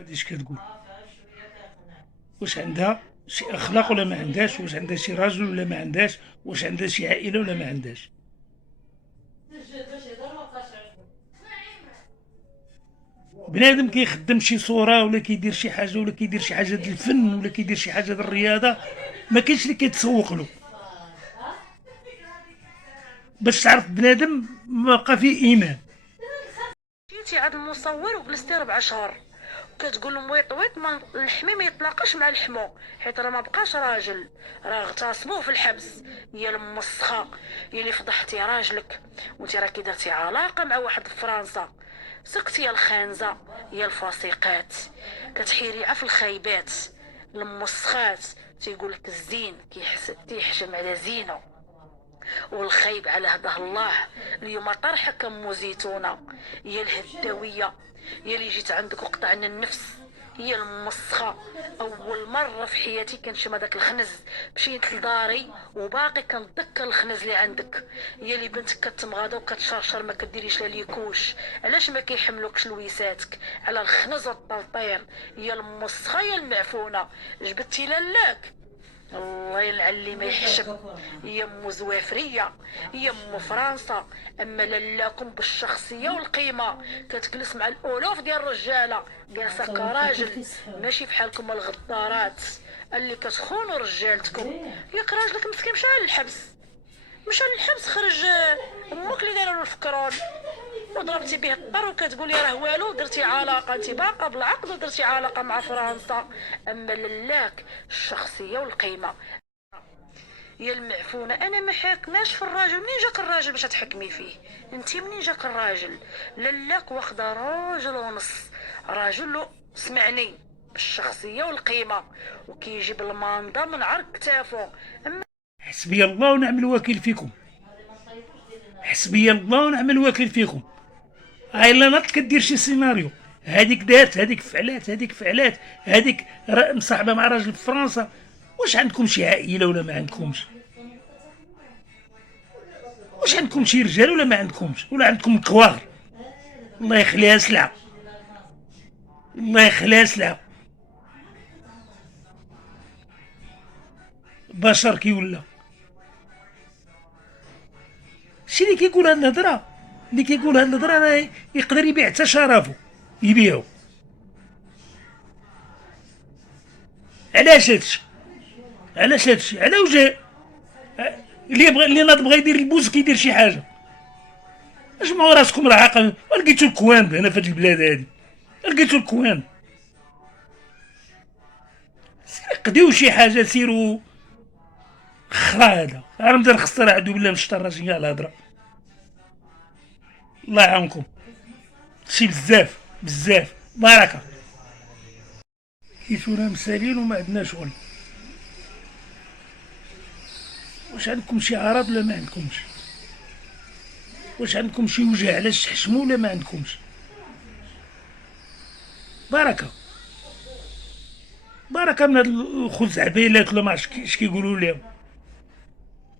اش كتقول؟ واش عندها شي اخلاق ولا ما عندهاش؟ واش عندها شي راجل ولا ما عندهاش؟ واش عندها شي عائله ولا ما عندهاش؟ بنادم كيخدم شي صوره ولا كيدير شي حاجه ولا كيدير شي حاجه ديال الفن ولا كيدير شي حاجه ديال الرياضه، ما كاينش اللي كيتسوق له باش تعرف بنادم ما بقى فيه ايمان. جيتي عند المصور وجلستي 4 شهور وكتقول لهم ويط ويط ما الحمي ما يتلاقاش مع الحمو، حيت راه ما بقاش راجل، راه اغتصبوه في الحبس. يا المسخه، يا اللي فضحتي راجلك وانت راكي درتي علاقه مع واحد في فرنسا. سكتي يا الخانزه، يا الفاسقات، كتحيري في الخايبات المسخات. تيقول لك الزين كيحشم على زينه، والخيب على هداه الله. اليوم طرحك ام زيتونه، يا الهداويه، يا اللي جيت عندك وقطعنا النفس، يا المسخه. اول مره في حياتي كنشم هذاك الخنز. مشيت لداري وباقي كنتذكر الخنز اللي عندك. يا اللي بنتك كتمغاضه وكتشرشر ما كديريش لا ليكوش، علاش ما كيحملوكش لويساتك على الخنز والطلطير؟ يا المسخه، يا المعفونه، جبتي لالاك الله يلعن اللي ما يحشم. يا ام زوافريه، يا ام فرنسا، اما لالاكم بالشخصيه والقيمه. كتجلس مع الالوف ديال الرجاله، جالسه كراجل، ماشي بحالكم الغدارات اللي كتخونوا رجالتكم. ياك راجلك مسكين مشى للحبس خرج، امك اللي داروا له الفكرون وضربتي به الطر وكتقولي راه والو. درتي علاقه انت باقا بالعقد ودرتي علاقه مع فرنسا. اما للاك الشخصيه والقيمه. يا المعفونه، انا ما حاكماش في الراجل. منين جاك الراجل باش تحكمي فيه؟ انت منين جاك الراجل؟ للاك واخده راجل ونص، راجل له سمعني بالشخصيه والقيمه، وكيجيب الماندا من عرق كتافه. اما حسبي الله ونعم الوكيل فيكم، حسبي الله ونعم الوكيل فيكم. هاي لا نط كدير شي سيناريو، هذيك دارت، هذيك فعلات، هذيك فعلات، هذيك مصاحبه مع راجل في فرنسا. واش عندكم شي عائله ولا ما عندكمش؟ واش عندكم شي رجال ولا ما عندكمش؟ ولا عندكم كوار؟ الله يخليها سلعه، الله يخليها سلعه. بشر كي ولا الشي اللي كيقول هاد الهضره، اللي كيقول هاد الهضره راه يقدر يبيع حتى شرفه يبيعو. علاش هادشي؟ علاش هادشي؟ على وجه اللي ناض بغا يدير البوز كيدير شي حاجه. اجمعوا راسكم، راه عاقل. لقيتو الكوان هنا في هاد البلاد هادي، لقيتو الكوان. قديو شي حاجه، سيروا خرا. هذا راه بدا نخسر عدو بالله من الشيطان الرجيم كاع الهضره. الله يعاونكم، شي بزاف بزاف بركه. كيسونا مسالين وما عندنا شغل. واش عندكم شي عرض ولا ما عندكمش؟ واش عندكم شي وجه علاش تحشموا ولا ما عندكمش؟ بركه، بركه من هاد الخزعبيلات ولا ما عرفتش اش كيقولوا لهم.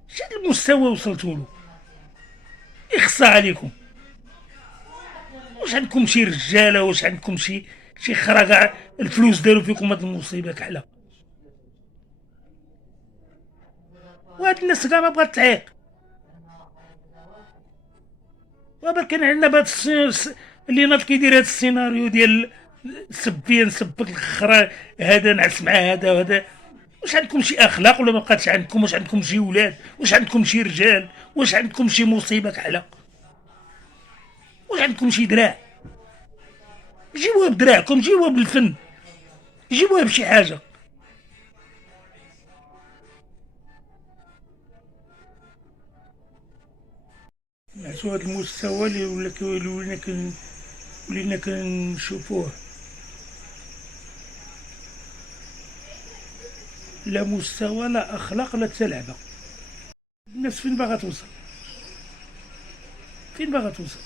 شاد المستوى وصلتوا له، يخصى عليكم. واش عندكم شي رجاله؟ واش عندكم شي خرا كاع الفلوس داروا فيكم هاد المصيبه كحله؟ وهاد الناس كاع ما بغات تعيق. وبرك كان عندنا بهاد اللي ناض كيدير هاد السيناريو ديال سب فيا نسبك الخرا، هذا نعس مع هذا وهذا. واش عندكم شي اخلاق ولا ما بقاتش عندكم؟ واش عندكم شي ولاد؟ واش عندكم شي رجال؟ واش عندكم شي مصيبه كحله؟ واش عندكم شي دراع؟ جيبوها بدراعكم، جيبوها بالفن، جيبوها بشي حاجه. نعسو هاد المستوى اللي ولينا كنشوفوه. لا مستوى لا اخلاق لا حتى لعبه. الناس فين باغا توصل؟ فين باغا توصل؟